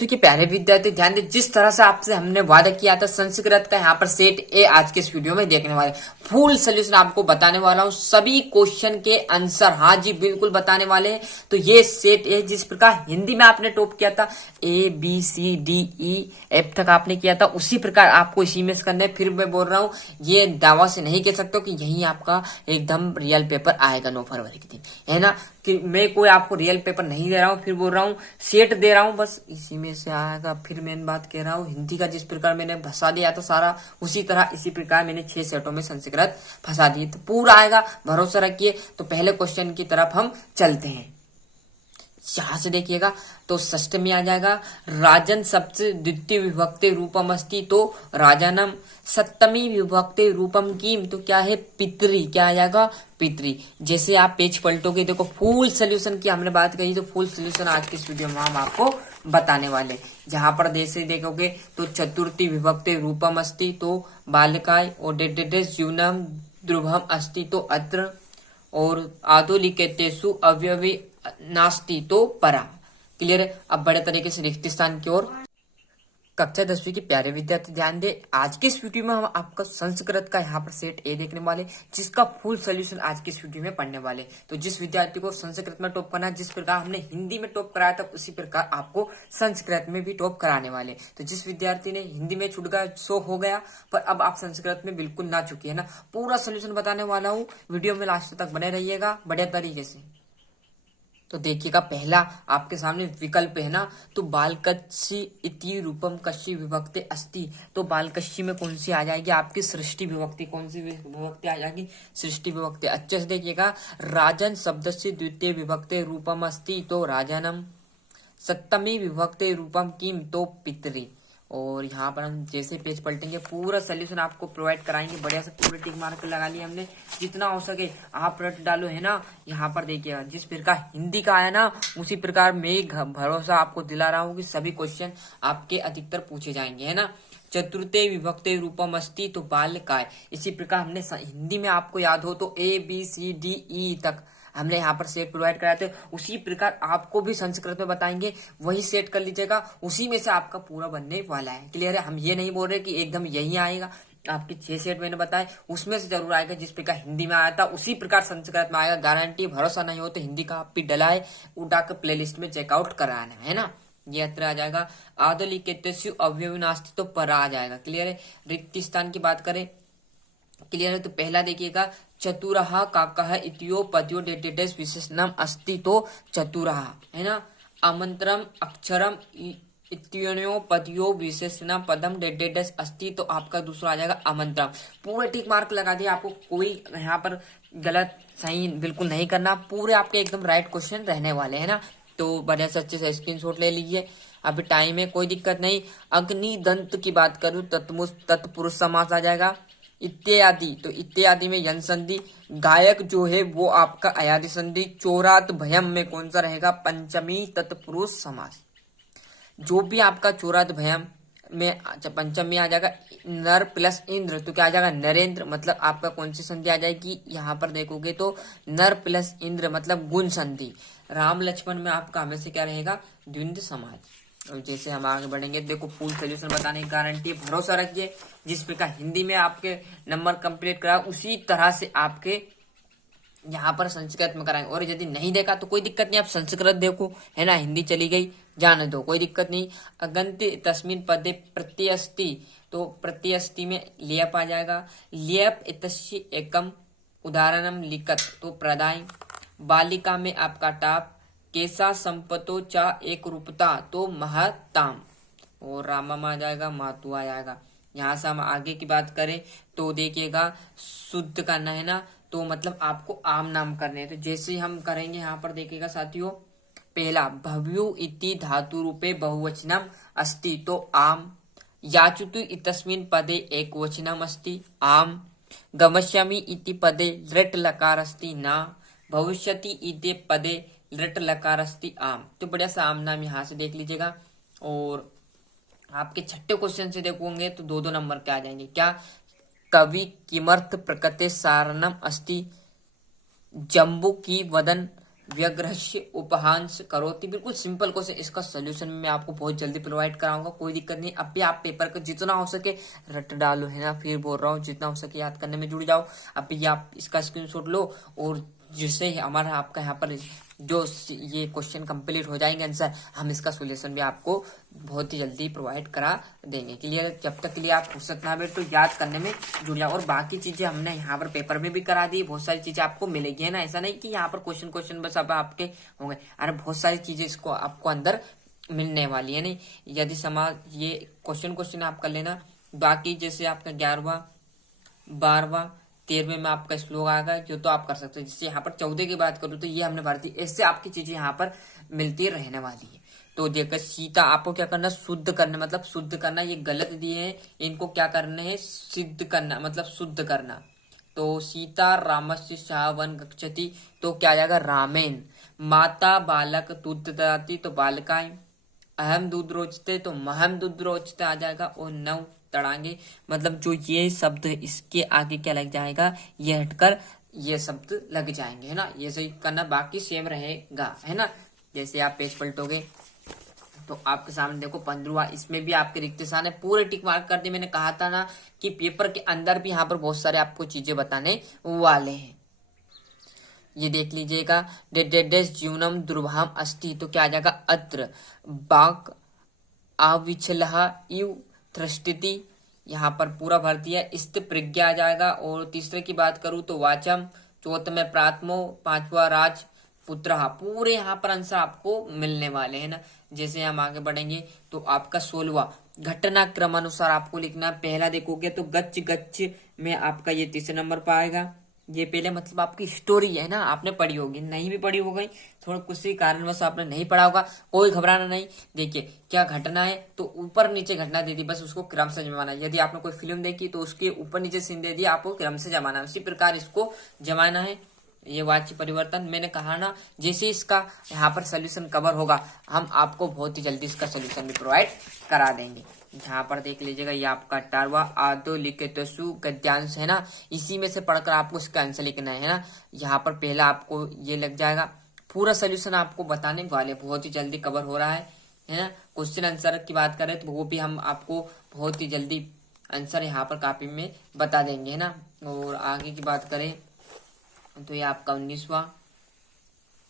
10वीं के प्यारे विद्यार्थी ध्यान दें, जिस तरह से आपसे हमने वादा किया था संस्कृत का यहाँ पर सेट ए आज के इस वीडियो में देखने वाले फुल सोल्यूशन आपको बताने वाला हूँ, सभी क्वेश्चन के आंसर, हाँ जी बिल्कुल बताने वाले हैं। तो ये सेट ए जिस प्रकार हिंदी में आपने टॉप किया था ABCDEF तक आपने किया था, उसी प्रकार आपको इसी में करना है। फिर मैं बोल रहा हूँ, ये दावा से नहीं कह सकते कि यही आपका एकदम रियल पेपर आएगा 9 फरवरी के दिन, है ना। कि मैं कोई आपको रियल पेपर नहीं दे रहा हूँ, फिर बोल रहा हूँ सेट दे रहा हूँ, बस इसी में से आएगा। फिर मैं बात कह रहा हूँ हिंदी का, जिस प्रकार मैंने फंसा दिया था सारा, उसी तरह इसी प्रकार मैंने 6 सेटों में संस्कृत फंसा दिए, तो पूरा आएगा, भरोसा रखिए। तो पहले क्वेश्चन की तरफ हम चलते हैं। यहां से देखिएगा तो षष्ठ में आ जाएगा राजन सबसे द्वितीय विभक्ति रूपम अस्ति, तो राजानम। सप्तमी विभक्ति रूपम कीम, तो क्या है पितरी, क्या आ जाएगा पितरी। जैसे आप पेज पलटोगे, देखो फुल सोल्यूशन की हमने बात कही, तो फुल सोल्यूशन आज की इस वीडियो में हम आपको बताने वाले। जहां पर जैसे देखोगे तो चतुर्थी विभक्ति रूपम अस्ति, तो बालकाय। और डेडेडेस यूनम ध्रुवम अस्ति, तो अत्र। और आधुलिकेतेषु अवयवी नास्ति, तो परा। क्लियर है। अब बड़े तरीके से रिक्त स्थान की ओर। कक्षा 10वीं के प्यारे विद्यार्थी ध्यान दे, आज के इस वीडियो में हम आपका संस्कृत का यहाँ पर सेट ए देखने वाले, जिसका फुल सोल्यूशन आज की इस वीडियो में पढ़ने वाले। तो जिस विद्यार्थी को संस्कृत में टॉप करना है, जिस प्रकार हमने हिंदी में टॉप कराया था, उसी प्रकार आपको संस्कृत में भी टॉप कराने वाले। तो जिस विद्यार्थी ने हिंदी में छूट गया सो हो गया, पर अब आप संस्कृत में बिल्कुल ना चुकी है ना, पूरा सोल्यूशन बताने वाला हूँ, वीडियो में लास्ट तक बने रहिएगा बढ़िया तरीके से। तो देखिएगा पहला आपके सामने विकल्प है ना, तो बालकच्ची इति रूपम कच्ची विभक्ति अस्ति, तो बालकच्ची में कौन सी आ जाएगी आपकी सृष्टि विभक्ति, कौन सी विभक्ति आ जाएगी सृष्टि विभक्ति। अच्छे से देखिएगा राजन शब्द से द्वितीय विभक्ति रूपम अस्ति, तो राजानम। सप्तमी विभक्ति रूपम किम, तो पितरी। और यहाँ पर हम जैसे पेज पलटेंगे पूरा सोल्यूशन आपको प्रोवाइड कराएंगे, बढ़िया से पूरे टिक मार्क लगा लिए हमने, जितना हो सके आप रट डालो, है ना। यहाँ पर देखिएगा जिस प्रकार हिंदी का आया ना, उसी प्रकार मैं भरोसा आपको दिला रहा हूँ कि सभी क्वेश्चन आपके अधिकतर पूछे जाएंगे, है ना। चतुर्थे विभक्ति रूपम अस्ति, तो बालकाय। इसी प्रकार हमने हिंदी में आपको याद हो तो ABCDE तक हमने यहाँ पर सेट प्रोवाइड कराए थे, उसी प्रकार आपको भी संस्कृत में बताएंगे, वही सेट कर लीजिएगा, उसी में से आपका पूरा बनने वाला है। क्लियर है। हम ये नहीं बोल रहे कि एकदम यही आएगा, आपके 6 सेट मैंने बताए उसमें से जरूर आएगा, जिस प्रकार हिंदी में आया था उसी प्रकार संस्कृत में आएगा, गारंटी। भरोसा नहीं हो तो हिंदी का आप भी डलाए, उठा कर प्ले लिस्ट में चेकआउट कराना है ना। ये अत्र आ जाएगा आदलिकेतेषु अवयवी नास्ति, तो परा आ जाएगा। क्लियर है। रिक्त स्थान की बात करें, क्लियर है। तो पहला देखिएगा चतुरहा काकः इतियो पदयो डेटेडेस विशेषणम अस्ति, तो चतुरहा, है ना। अमंत्रम अक्षरम इत्योन्यो पदयो विशेषण पदम डेडेडेस अस्ति, तो आपका दूसरा आ जाएगा अमंत्रम। पूरे टिक मार्क लगा दिया, आपको कोई यहाँ पर गलत सही बिल्कुल नहीं करना, पूरे आपके एकदम राइट क्वेश्चन रहने वाले, है ना। तो बढ़िया से अच्छे से स्क्रीनशॉट ले लीजिए, अभी टाइम है, कोई दिक्कत नहीं। अग्नि दंत की बात करूं, तत्पुरुष समास आ जाएगा। इत्यादि, तो इत्यादि में यन संधि। गायक जो है वो आपका अयादि संधि। चोरात भयम में कौन सा रहेगा पंचमी तत्पुरुष समास। जो भी आपका चोरात भयम में पंचमी आ जाएगा नर प्लस इंद्र, तो क्या आ जाएगा नरेंद्र, मतलब आपका कौन सी संधि आ जाएगी, यहाँ पर देखोगे तो नर प्लस इंद्र मतलब गुण संधि। राम लक्ष्मण में आपका हमेशा क्या रहेगा द्वंद्व समाज। और जैसे हम आगे बढ़ेंगे, देखो फुल सोल्यूशन बताने की गारंटी, भरोसा रखिए। जिस प्रकार हिंदी में आपके नंबर कंप्लीट करा, उसी तरह से आपके यहाँ पर संस्कृत में कराएंगे। और यदि नहीं देखा तो कोई दिक्कत नहीं, आप संस्कृत देखो, है ना। हिंदी चली गई जाने दो, कोई दिक्कत नहीं। अगंति तस्मिन पदे प्रत्यस्ति, तो प्रत्यस्ति में लियप आ जाएगा। लियप इतस्य एकम उदाहरणम लिखत, तो प्रदाय। बालिका में आपका टाप। केसा संपतो चा एक रूपता, तो महताम। और रामम आ जाएगा, मातु आ जाएगा। यहाँ से हम आगे की बात करें तो देखिएगा शुद्ध करना है ना, तो मतलब आपको आम नाम करने हैं। तो जैसे हम करेंगे यहाँ पर देखिएगा साथियों, पहला भव्यु इति धातु रूपे बहुवचनम अस्ति, तो आम। याचुतु इतस्मिन् पदे एक वचनम अस्ति, आम। गमष्यामि इति पदे लृट लकार अस्ति, ना। भविष्यति इति पदे लृट लकार अस्ति, आम। तो बढ़िया सा आम नाम यहाँ से देख लीजिएगा। और आपके छठे क्वेश्चन से देखोगे तो 2-2 नंबर के आ जाएंगे। क्या कवि किमर्थ प्रकृति सारणम अस्ति, जम्बू की वदन व्यग्रस्य उपहांस करोति। बिल्कुल सिंपल क्वेश्चन, इसका सोल्यूशन मैं आपको बहुत जल्दी प्रोवाइड कराऊंगा, कोई दिक्कत नहीं। अब भी आप पेपर का जितना हो सके रट डालो, है ना, फिर बोल रहा हूँ जितना हो सके याद करने में जुड़ जाओ। अभी आप इसका स्क्रीनशॉट लो और जिससे हमारा आपका यहाँ पर जो ये क्वेश्चन कंप्लीट हो जाएंगे आंसर, हम इसका सोल्यूशन भी आपको बहुत ही जल्दी प्रोवाइड करा देंगे। क्लियर? जब तक के लिए आप फुर्सत ना बैठ तो याद करने में जुड़ जाओ। और बाकी चीजें हमने यहाँ पर पेपर में भी करा दी, बहुत सारी चीजें आपको मिलेगी, है ना। ऐसा नहीं कि यहाँ पर क्वेश्चन बस अब आपके होंगे, अरे बहुत सारी चीजें इसको आपको अंदर मिलने वाली है। नहीं, यदि समाज ये क्वेश्चन आप कर लेना। बाकी जैसे आपका 11वां 12वां 13वें में आपका श्लोक आएगा जो तो आप कर सकते हो। जैसे यहाँ पर 14 की बात करूँ तो ये हमने भर दी, ऐसे आपकी चीजें यहाँ पर मिलती रहने वाली है। तो देखकर सीता आपको क्या करना, शुद्ध करना, मतलब शुद्ध करना, ये गलत दिए हैं, इनको क्या करना है, सिद्ध करना, मतलब शुद्ध करना। तो सीता रामस्य सह वन गच्छति, तो क्या आ जाएगा, रामेन। माता बालक दूध ददाति, तो बालकाएं। अहम दूध रोचते, तो महम दूध रोचते आ जाएगा। और नव तड़ांगे, मतलब जो ये शब्द इसके आगे क्या लग जाएगा, ये हटकर ये शब्द लग जाएंगे, है ना। ये सही करना, बाकी सेम रहेगा, है ना। जैसे आप पेज पलटोगे तो आपके सामने देखो 15वां, इसमें भी आपके रिक्त स्थान है, पूरे टिक मार्क कर दिए। मैंने कहा था ना कि पेपर के अंदर भी यहाँ पर बहुत सारे आपको चीजें बताने वाले हैं। ये देख लीजिएगा, डेडेडेस जीवनम दुर्भाम अस्ति, तो क्या आ जाएगा, अत्र बाक अविचलहा इव थ्रष्टिति, यहाँ पर पूरा भर दिया। स्थ प्रज्ञा आ जाएगा। और तीसरे की बात करूं तो वाचम, चौथे में प्रात्मो, 5वां राज पुत्र, पूरे यहाँ पर आंसर आपको मिलने वाले हैं ना। जैसे हम आगे बढ़ेंगे तो आपका 16वां घटनाक्रम अनुसार आपको लिखना। पहला देखोगे तो गच्छ गच्छ में आपका ये तीसरे नंबर पर आएगा। ये पहले मतलब आपकी स्टोरी है ना, आपने पढ़ी होगी, नहीं भी पढ़ी हो गई थोड़ा कुछ ही कारणवश आपने नहीं पढ़ा होगा, कोई घबराना नहीं। देखिए क्या घटना है, तो ऊपर नीचे घटना दे दी, बस उसको क्रम से जमाना। यदि आपने कोई फिल्म देखी तो उसके ऊपर नीचे सीन दे दिया, आपको क्रम से जमाना है, उसी प्रकार इसको जमाना है। ये वाच्य परिवर्तन मैंने कहा ना, जैसे इसका यहाँ पर सोल्यूशन कवर होगा हम आपको बहुत ही जल्दी इसका सोल्यूशन भी प्रोवाइड करा देंगे। यहाँ पर देख लीजिएगा, ये आपका 18वां आदो लिखितसु गद्यांश है ना, इसी में से पढ़कर आपको इसका आंसर लिखना है ना। यहाँ पर पहला आपको ये लग जाएगा, पूरा सोल्यूशन आपको बताने वाले, बहुत ही जल्दी कवर हो रहा है ना। क्वेश्चन आंसर की बात करें तो वो भी हम आपको बहुत ही जल्दी आंसर यहाँ पर कॉपी में बता देंगे, है ना। और आगे की बात करें तो ये आपका 19वां,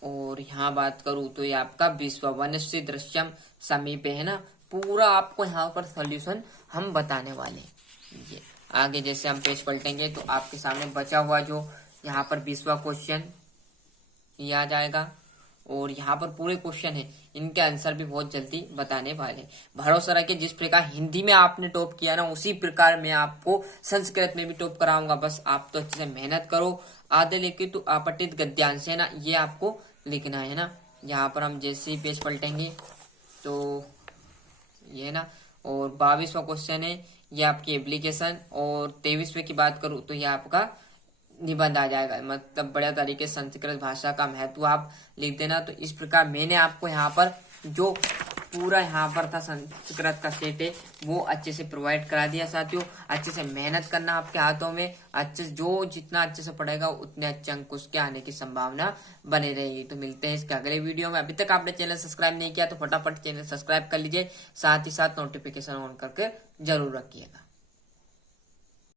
और यहाँ बात करूं तो ये आपका 20वां वनस्य दृश्यम समीपे, है ना। पूरा आपको यहाँ पर सॉल्यूशन हम बताने वाले हैं। ये आगे जैसे हम पेज पलटेंगे तो आपके सामने बचा हुआ जो यहाँ पर 20वां क्वेश्चन ये आ जाएगा। और यहाँ पर पूरे क्वेश्चन है, इनके आंसर भी बहुत जल्दी बताने वाले। भरोसा रखिए, जिस प्रकार हिंदी में आपने टॉप किया ना उसी प्रकार मैं आपको संस्कृत में भी टॉप कराऊंगा। बस आप तो अच्छे से मेहनत करो। आधे लेके तो आपटित गद्यांश है ना, ये आपको लिखना है ना। यहाँ पर हम जैसे ही पेज पलटेंगे तो ये ना। और 22वां क्वेश्चन है ये आपकी एप्लीकेशन। और 23वें की बात करूँ तो ये आपका निबंध आ जाएगा, मतलब बढ़िया तरीके से संस्कृत भाषा का महत्व आप लिख देना। तो इस प्रकार मैंने आपको यहाँ पर जो पूरा यहाँ पर था संस्कृत का सेट है वो अच्छे से प्रोवाइड करा दिया साथियों। अच्छे से मेहनत करना आपके हाथों में, अच्छे से जो जितना अच्छे से पढ़ेगा उतने अच्छे अंक उसके आने की संभावना बनी रहेगी। तो मिलते हैं इसके अगले वीडियो में। अभी तक आपने चैनल सब्सक्राइब नहीं किया तो फटाफट चैनल सब्सक्राइब कर लीजिए, साथ ही साथ नोटिफिकेशन ऑन करके जरूर रखिएगा।